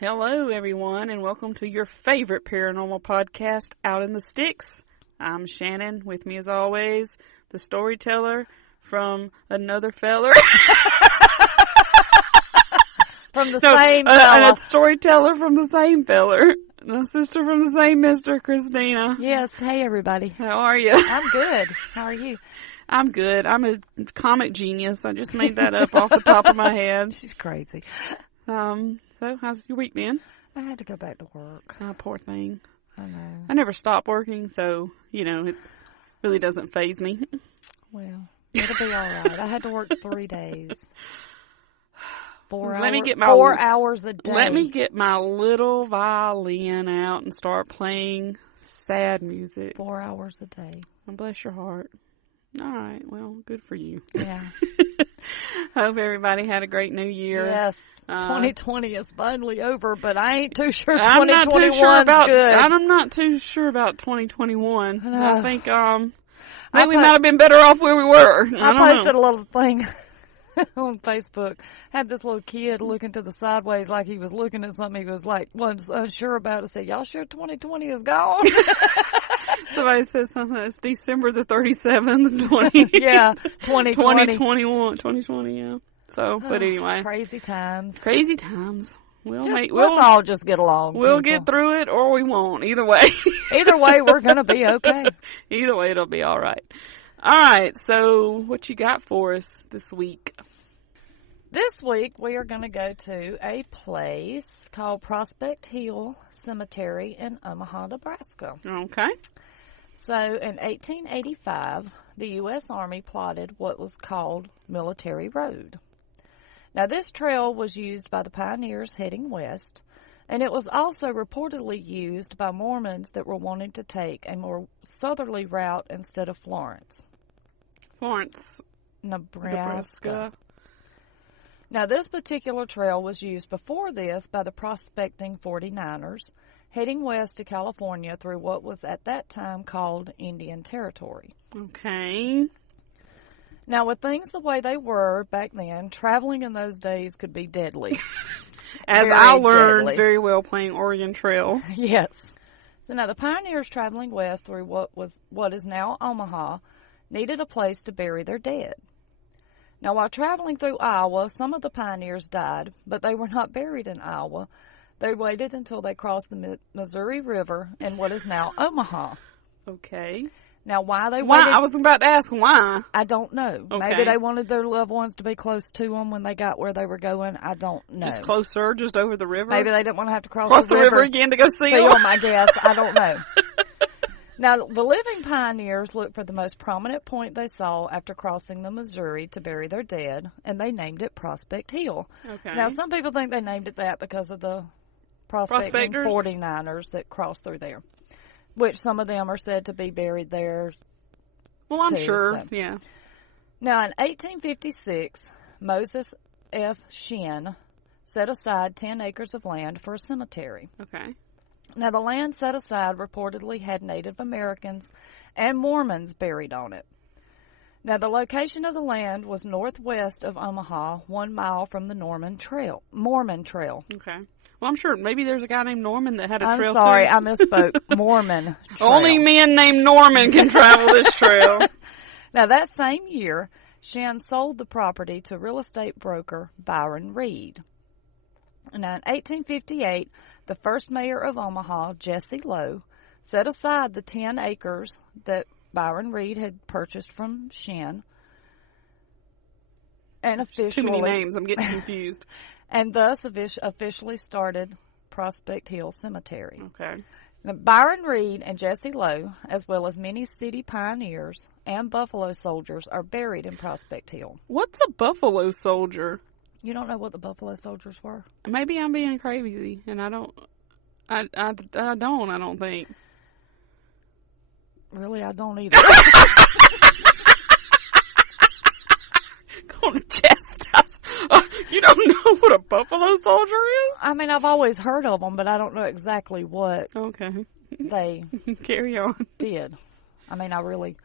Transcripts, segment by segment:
Hello, everyone, and welcome to your favorite paranormal podcast, Out in the Sticks. I'm Shannon. With me, as always, the storyteller from another feller. From the same fella. A storyteller from the same feller. My sister from the same Mr. Christina. Yes. Hey, everybody. How are you? I'm good. How are you? I'm good. I'm a comic genius. I just made that up off the top of my head. She's crazy. So, how's your week been? I had to go back to work. Oh, poor thing. I know. I never stop working, so, it really doesn't faze me. Well, it'll be all right. I had to work 3 days. 4 hours. Let me get my 4 hours a day. Let me get my little violin out and start playing sad music. 4 hours a day. Oh, bless your heart. All right. Well, good for you. Yeah. Hope everybody had a great new year. Yes. 2020 is finally over, but I ain't too sure 2021 is good. I'm not too sure about 2021. I think we might have been better off where we were. I posted a little thing on Facebook. Had this little kid looking to the sideways like he was looking at something. He was like, wasn't unsure about it. Said, y'all sure 2020 is gone? Somebody said something that's December the 37th, 20. Yeah, 2020, yeah. So, but anyway. Crazy times. Crazy times. Let's all just get along. We'll get through it or we won't. Either way. Either way, we're going to be okay. Either way, it'll be all right. All right. So, what you got for us this week? This week, we are going to go to a place called Prospect Hill Cemetery in Omaha, Nebraska. Okay. So, in 1885, the U.S. Army plotted what was called Military Road. Now, this trail was used by the pioneers heading west, and it was also reportedly used by Mormons that were wanting to take a more southerly route instead of Florence, Nebraska. Now, this particular trail was used before this by the prospecting 49ers, heading west to California through what was at that time called Indian Territory. Okay. Now, with things the way they were back then, traveling in those days could be deadly. As I learned very well playing Oregon Trail. Yes. So now the pioneers traveling west through what is now Omaha needed a place to bury their dead. Now, while traveling through Iowa, some of the pioneers died, but they were not buried in Iowa. They waited until they crossed the Missouri River in what is now Omaha. Okay. Now, why they waited... I was about to ask why. I don't know. Okay. Maybe they wanted their loved ones to be close to them when they got where they were going. I don't know. Just closer, just over the river? Maybe they didn't want to have to cross the river again to go see them, I guess. I don't know. Now, the living pioneers looked for the most prominent point they saw after crossing the Missouri to bury their dead, and they named it Prospect Hill. Okay. Now, some people think they named it that because of the prospecting 49ers that crossed through there, which some of them are said to be buried there. Well, I'm sure, yeah. Now, in 1856, Moses F. Shen set aside 10 acres of land for a cemetery. Okay. Now, the land set aside reportedly had Native Americans and Mormons buried on it. Now, the location of the land was northwest of Omaha, 1 mile from the Mormon Trail. Okay. Well, I'm sure maybe there's a guy named Norman that had a trail, I'm sorry, too. I misspoke. Mormon Trail. Only men named Norman can travel this trail. Now, that same year, Shan sold the property to real estate broker Byron Reed. Now, in 1858, the first mayor of Omaha, Jesse Lowe, set aside the 10 acres that Byron Reed had purchased from Shan. And officially... Too many names. I'm getting confused. And thus officially started Prospect Hill Cemetery. Okay. Now, Byron Reed and Jesse Lowe, as well as many city pioneers and Buffalo soldiers, are buried in Prospect Hill. What's a Buffalo soldier? You don't know what the Buffalo soldiers were? Maybe I'm being crazy, and I don't think. Really, I don't either. Going to chastise. You don't know what a Buffalo soldier is? I mean, I've always heard of them, but I don't know exactly what they carry on did. I mean, I really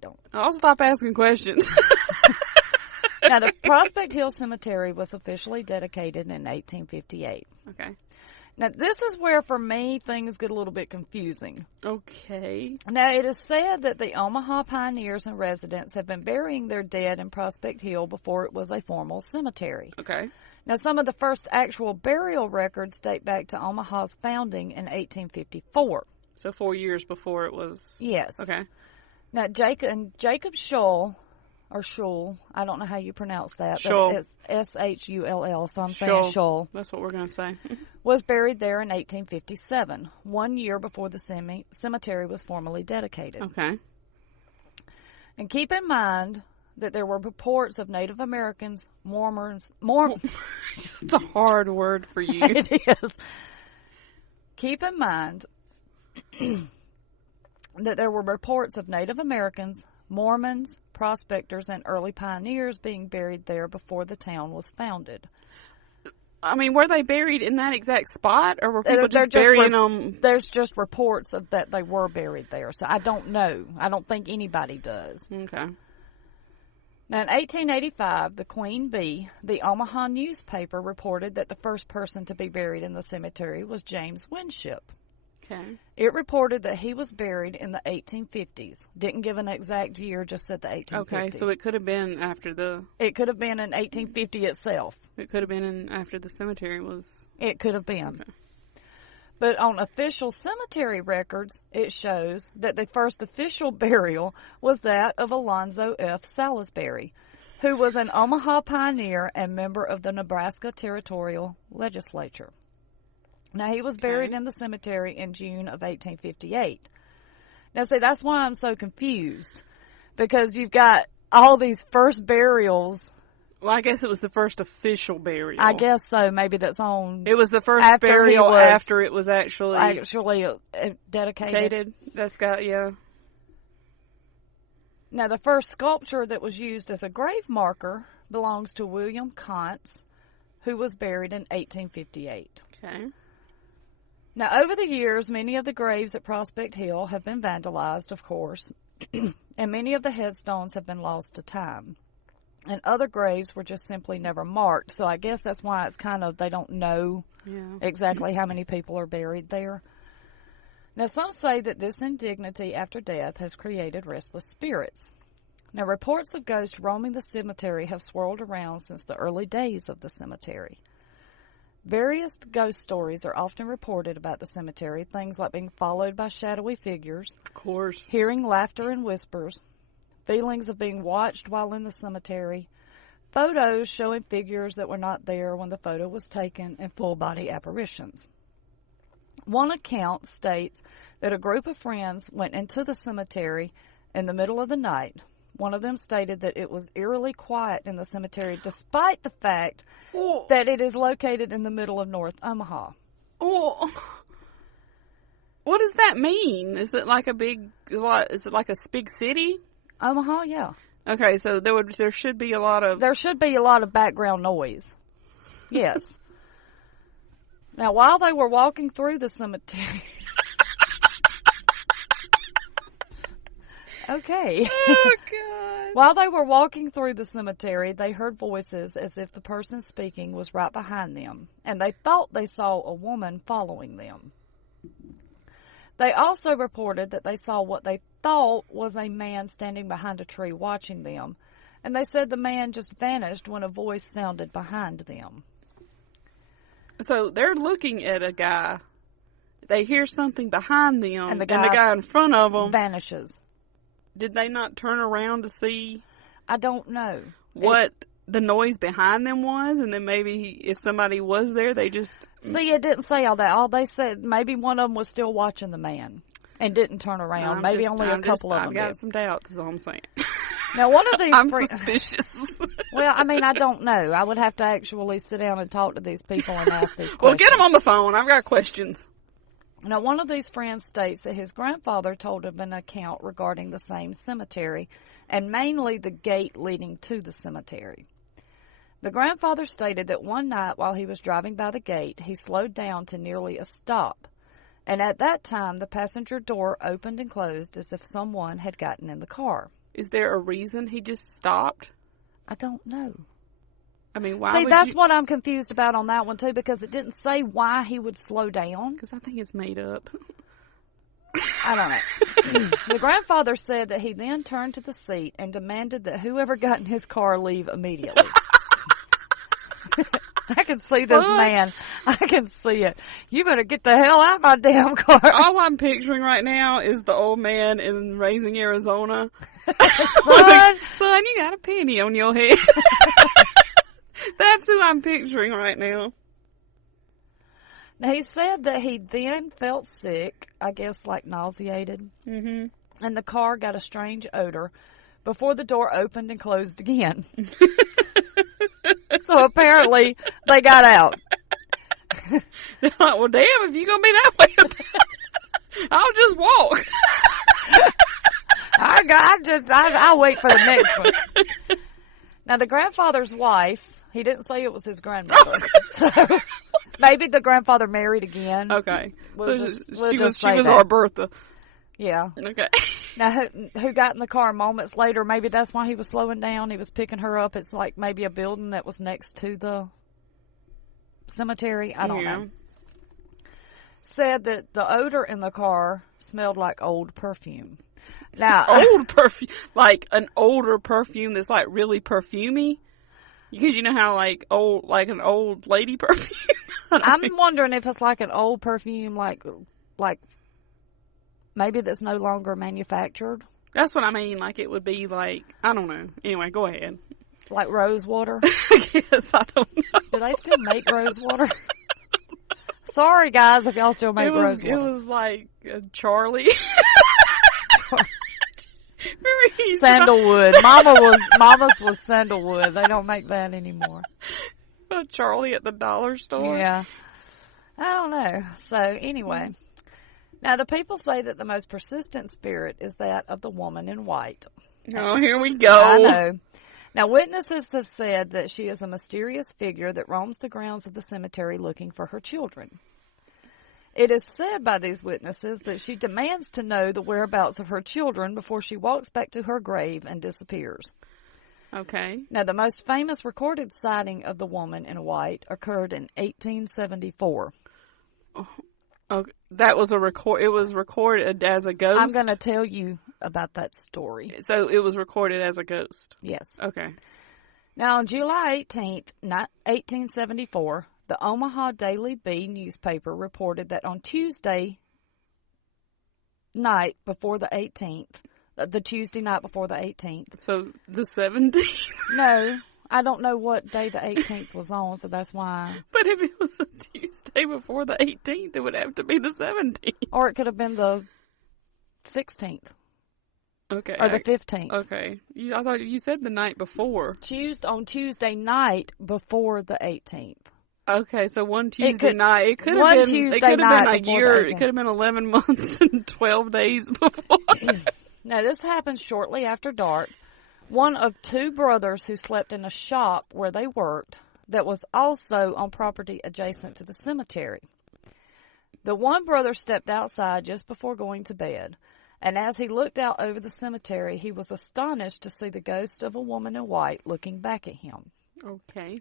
don't. I'll stop asking questions. Now, the Prospect Hill Cemetery was officially dedicated in 1858. Okay. Now, this is where, for me, things get a little bit confusing. Okay. Now, it is said that the Omaha pioneers and residents have been burying their dead in Prospect Hill before it was a formal cemetery. Okay. Now, some of the first actual burial records date back to Omaha's founding in 1854. So 4 years before it was... Yes. Okay. Now, Jacob Shull, or Shull, I don't know how you pronounce that, Shull. but it's S-H-U-L-L, so I'm Shull. saying Shull, That's what we're going to say. was buried there in 1857, 1 year before the cemetery was formally dedicated. Okay. And keep in mind that there were reports of Native Americans, Mormons, It's a hard word for you. It is. Keep in mind that there were reports of Native Americans, Mormons, prospectors, and early pioneers being buried there before the town was founded. I mean, were they buried in that exact spot, or were people just burying them? There's just reports of that they were buried there, so I don't know. I don't think anybody does. Okay. Now, in 1885, the Queen Bee, the Omaha newspaper, reported that the first person to be buried in the cemetery was James Winship. Okay. It reported that he was buried in the 1850s. Didn't give an exact year, just said the 1850s. Okay, so it could have been after the... It could have been in 1850 itself. It could have been after the cemetery was... It could have been. Okay. But on official cemetery records, it shows that the first official burial was that of Alonzo F. Salisbury, who was an Omaha pioneer and member of the Nebraska Territorial Legislature. Now, he was buried in the cemetery in June of 1858. Now, see, that's why I'm so confused, because you've got all these first burials. Well, I guess it was the first official burial. I guess so. Maybe that's on. It was the first burial after it was actually dedicated. That's got, yeah. Now, the first sculpture that was used as a grave marker belongs to William Contz, who was buried in 1858. Okay. Now, over the years, many of the graves at Prospect Hill have been vandalized, of course, and many of the headstones have been lost to time. And other graves were just simply never marked, so I guess that's why it's kind of, they don't know exactly how many people are buried there. Now, some say that this indignity after death has created restless spirits. Now, reports of ghosts roaming the cemetery have swirled around since the early days of the cemetery. Various ghost stories are often reported about the cemetery, things like being followed by shadowy figures, Of course. hearing laughter and whispers, feelings of being watched while in the cemetery, photos showing figures that were not there when the photo was taken, and full-body apparitions. One account states that a group of friends went into the cemetery in the middle of the night. One of them stated that it was eerily quiet in the cemetery, despite the fact that it is located in the middle of North Omaha. Oh, what does that mean? Is it like a big? Is it like a big city? Omaha, yeah. Okay, so there should be a lot of... There should be a lot of background noise. Yes. Now, while they were walking through the cemetery... Okay. Oh, God. While they were walking through the cemetery, they heard voices as if the person speaking was right behind them, and they thought they saw a woman following them. They also reported that they saw what they thought was a man standing behind a tree watching them, and they said the man just vanished when a voice sounded behind them. So they're looking at a guy. They hear something behind them, and the guy in front of them vanishes. Did they not turn around to see? I don't know what the noise behind them was, and then maybe if somebody was there, they just... See, it didn't say all that. All they said, maybe one of them was still watching the man and didn't turn around. Maybe only a couple of them I've got some doubts, is all I'm saying. Now, one of these... I'm suspicious. Well, I mean, I don't know. I would have to actually sit down and talk to these people and ask these questions. Well, get them on the phone. I've got questions. Now, one of these friends states that his grandfather told him an account regarding the same cemetery, and mainly the gate leading to the cemetery. The grandfather stated that one night while he was driving by the gate, he slowed down to nearly a stop, and at that time the passenger door opened and closed as if someone had gotten in the car. Is there a reason he just stopped? I don't know. I mean, why See, would that's you? what I'm confused about on that one, too, because it didn't say why he would slow down. Because I think it's made up. I don't know. The grandfather said that he then turned to the seat and demanded that whoever got in his car leave immediately. I can see this man. I can see it. You better get the hell out of my damn car. All I'm picturing right now is the old man in Raising Arizona. Son, You got a penny on your head. That's who I'm picturing right now. now, he said that he then felt sick, I guess like nauseated, Mm-hmm. and the car got a strange odor before the door opened and closed again. So apparently they got out. They're like, well, damn, if you're going to be that way, I'll just walk. I'll wait for the next one. Now, the grandfather's wife, he didn't say it was his grandmother. So maybe the grandfather married again. Okay. We'll She just was say that. our Bertha. Yeah. Okay. Now, who got in the car moments later, maybe that's why he was slowing down. He was picking her up. It's like maybe a building that was next to the cemetery. I don't know. Said that the odor in the car smelled like old perfume. Now, Old perfume. Like an older perfume that's like really perfumey. Because you know how like an old lady perfume? I'm wondering if it's like an old perfume, like maybe that's no longer manufactured. That's what I mean. Like it would be like, I don't know. Anyway, go ahead. Like rose water. I guess, I don't know. Do they still make rose water? Sorry, guys, if y'all still make rose water. It was like Charlie. Sandalwood. Mama's was sandalwood. They don't make that anymore. Charlie at the dollar store. Yeah. I don't know. So anyway, now the people say that the most persistent spirit is that of the woman in white. Oh, here we go. I know. Now witnesses have said that she is a mysterious figure that roams the grounds of the cemetery looking for her children. It is said by these witnesses that she demands to know the whereabouts of her children before she walks back to her grave and disappears. Okay. Now, the most famous recorded sighting of the woman in white occurred in 1874. Okay. That was it was recorded as a ghost? I'm going to tell you about that story. So it was recorded as a ghost? Yes. Okay. Now, on July 18th, 1874, the Omaha Daily Bee newspaper reported that on Tuesday night before the 18th, the Tuesday night before the 18th. So the 17th? No, I don't know what day the 18th was on, so that's why. But if it was a Tuesday before the 18th, it would have to be the 17th. Or it could have been the 16th. Okay. Or the 15th. Okay. I thought you said the night before. On Tuesday night before the 18th. Okay, so one Tuesday night. It could have been a year. It could have been 11 months and 12 days before. Now, this happened shortly after dark. One of two brothers who slept in a shop where they worked that was also on property adjacent to the cemetery. The one brother stepped outside just before going to bed, and as he looked out over the cemetery, he was astonished to see the ghost of a woman in white looking back at him. Okay.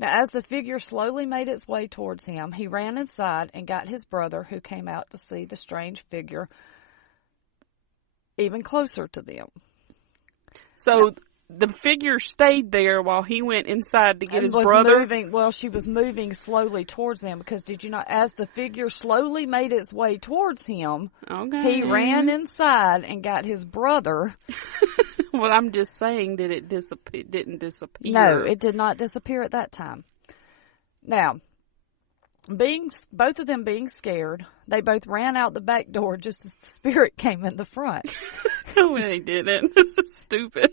Now, as the figure slowly made its way towards him, he ran inside and got his brother, who came out to see the strange figure, even closer to them. So the figure stayed there while he went inside to get his brother? She was moving slowly towards him because, did you not, as the figure slowly made its way towards him, he ran inside and got his brother. Well, I'm just saying that it didn't disappear. No, it did not disappear at that time. Now, both of them being scared, they both ran out the back door just as the spirit came in the front. No, they didn't. This is stupid.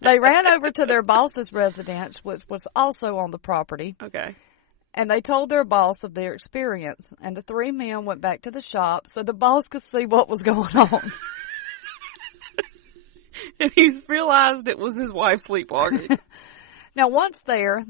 They ran over to their boss's residence, which was also on the property. Okay. And they told their boss of their experience, and the three men went back to the shop so the boss could see what was going on. And he realized it was his wife sleepwalking. Now, once there,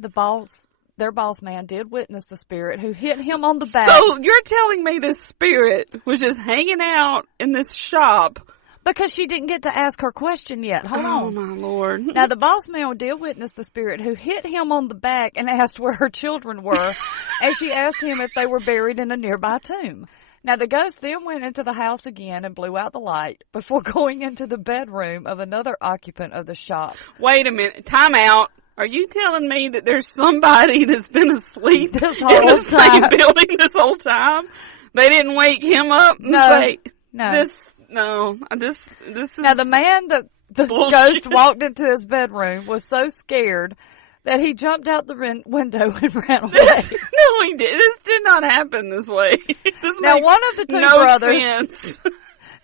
their boss man did witness the spirit who hit him on the back. So you're telling me this spirit was just hanging out in this shop Because she didn't get to ask her question yet. Hold on. Oh, my Lord. Now, the boss man did witness the spirit who hit him on the back and asked where her children were, and she asked him if they were buried in a nearby tomb. Now, the ghost then went into the house again and blew out the light before going into the bedroom of another occupant of the shop. Wait a minute. Time out. Are you telling me that there's somebody that's been asleep This in whole the same time. building this whole time? They didn't wake him up and No. say, No. this is... Now, the man that the bullshit. ghost walked into his bedroom was so scared that he jumped out the window and ran away. No, he did. This did not happen this way. This Now, makes one of the two no brothers... sense.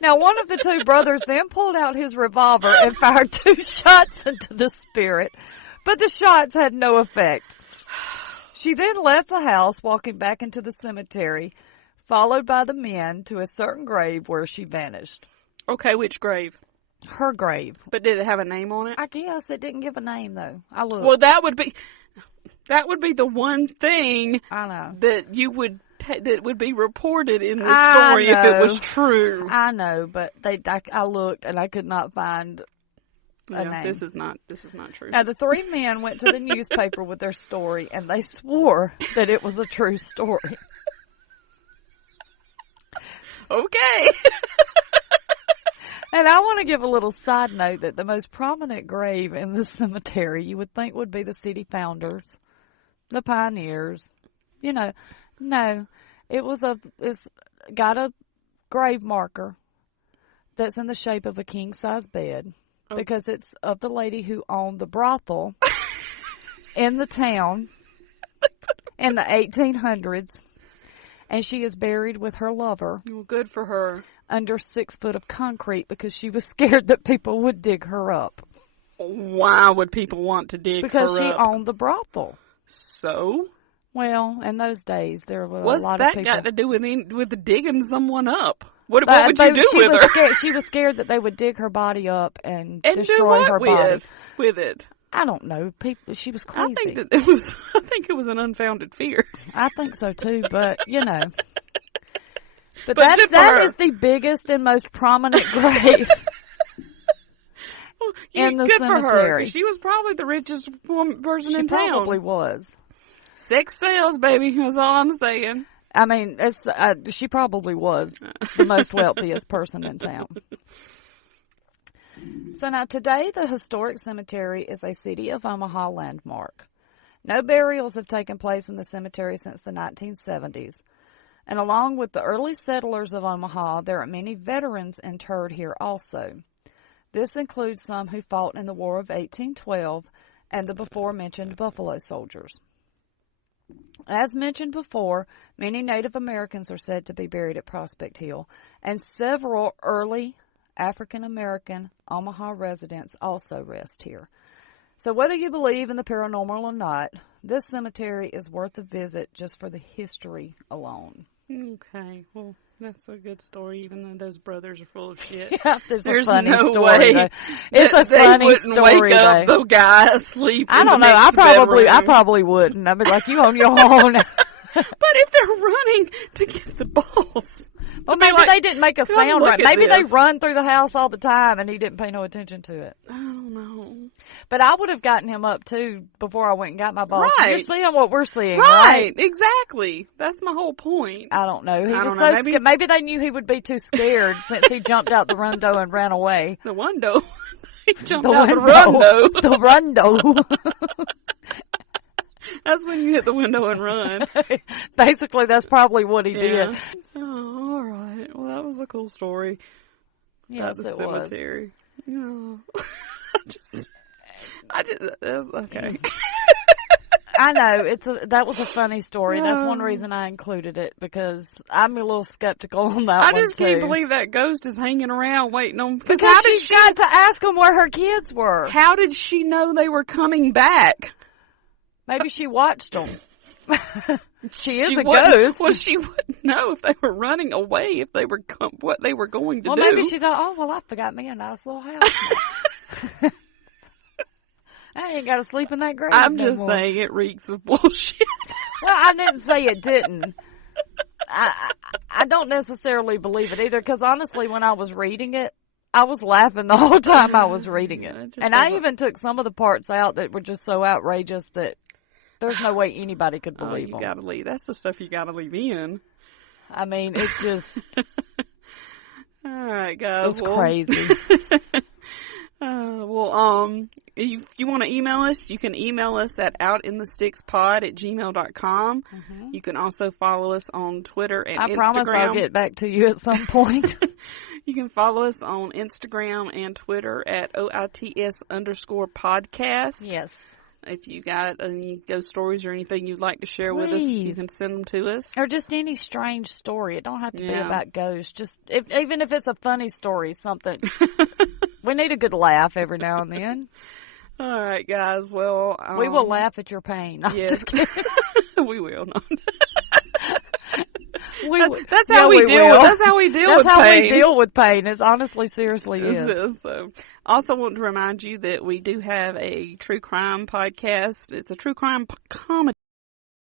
Now, one of the two brothers then pulled out his revolver and fired 2 shots into the spirit, but the shots had no effect. She then left the house, walking back into the cemetery, followed by the men to a certain grave where she vanished. Okay, which grave? Her grave. But did it have a name on it? I guess it didn't give a name, though. I looked. Well, that would be the one thing I know. that you would that would be reported in this I story if it was know. true. I know, but I looked and I could not find a Yeah, name. this is not true. Now, the 3 men went to the newspaper with their story, and they swore that it was a true story. Okay. And I want to give a little side note that the most prominent grave in the cemetery you would think would be the city founders, the pioneers. You know, no, it's got a grave marker that's in the shape of a king-size bed because it's of the lady who owned the brothel in the town in the 1800s. And she is buried with her lover. Well, good for her. Under 6 foot of concrete because she was scared that people would dig her up. Why would people want to dig Because her she up? owned the brothel. So? Well, in those days, there were What's a lot that of people. got to do with the digging someone up? What would you do she with was her? Scared, she was scared that they would dig her body up and And destroy do what her body. with it? I don't know. She was crazy. I think it was an unfounded fear. I think so too, but you know. But But good for that her. is the biggest and most prominent grave Well, in the good for her. cemetery. 'Cause she was probably the richest person She in town. probably was. Sex sells, baby. That's all I'm saying. I mean, she probably was the most wealthiest person in town. So now today, the historic cemetery is a City of Omaha landmark. No burials have taken place in the cemetery since the 1970s. And along with the early settlers of Omaha, there are many veterans interred here also. This includes some who fought in the War of 1812 and the before-mentioned Buffalo Soldiers. As mentioned before, many Native Americans are said to be buried at Prospect Hill, and several early African-American Omaha residents also rest here. So whether you believe in the paranormal or not, this cemetery is worth a visit just for the history alone. Okay, well, that's a good story, even though those brothers are full of shit. Yeah, there's a funny no story. way Though. It's a they funny wouldn't story. wake up Though. the guy asleep. I in don't the know. next I bedroom. probably wouldn't. I'd be like, you on your own. But if they're running to get the balls, Well, be maybe like, they didn't make a "Come sound look right. at Maybe they this." run through the house all the time and he didn't pay no attention to it. I don't know. But I would have gotten him up too before I went and got my boss. Right. You're seeing what we're seeing, Right, exactly. That's my whole point. I don't know. He I was don't know, so maybe- scared. Maybe they knew he would be too scared since he jumped out the window and ran away. The window. He jumped The out the window. window. The window. That's when you hit the window and run. Basically, that's probably what he Yeah. did. Oh, all right. Well, that was a cool story. Yes, about the it was. cemetery. Oh. Okay. I know that was a funny story. That's one reason I included it because I'm a little skeptical on that I one just too. can't believe that ghost is hanging around waiting on. Because how did she got to ask them where her kids were. How did she know they were coming back? Maybe she watched them. She is She a wouldn't- ghost. Well, she wouldn't know if they were running away, if they were what they were going to Well, do. maybe she thought, oh, well, I forgot me a nice little house. I ain't got to sleep in that grave I'm no just more. saying it reeks of bullshit. Well, I didn't say it didn't. I don't necessarily believe it either because honestly, when I was reading it, I was laughing the whole time I was reading it. And I doesn't- even took some of the parts out that were just so outrageous that there's no way anybody could Oh, believe you them. gotta leave. That's the stuff you gotta leave in. I mean, it just All right, it guys. was crazy. If you want to email us, you can email us at outinthestickspod@gmail.com. You can also follow us on Twitter and I Instagram. promise I'll get back to you at some point. You can follow us on Instagram and Twitter at OITS_podcast. Yes. If you got any ghost stories or anything you'd like to share with us, you Please. can send them to us. Or just any strange story. It don't have to be Yeah. about ghosts. Just even if it's a funny story, something. We need a good laugh every now and then. All right, guys. Well, We will laugh at your pain. I'm Yes. just kidding. We will not. That's how we deal with. That's how we deal with That's how pain. we deal with pain. It honestly, seriously is. So, also want to remind you that we do have a true crime podcast. It's a true crime comedy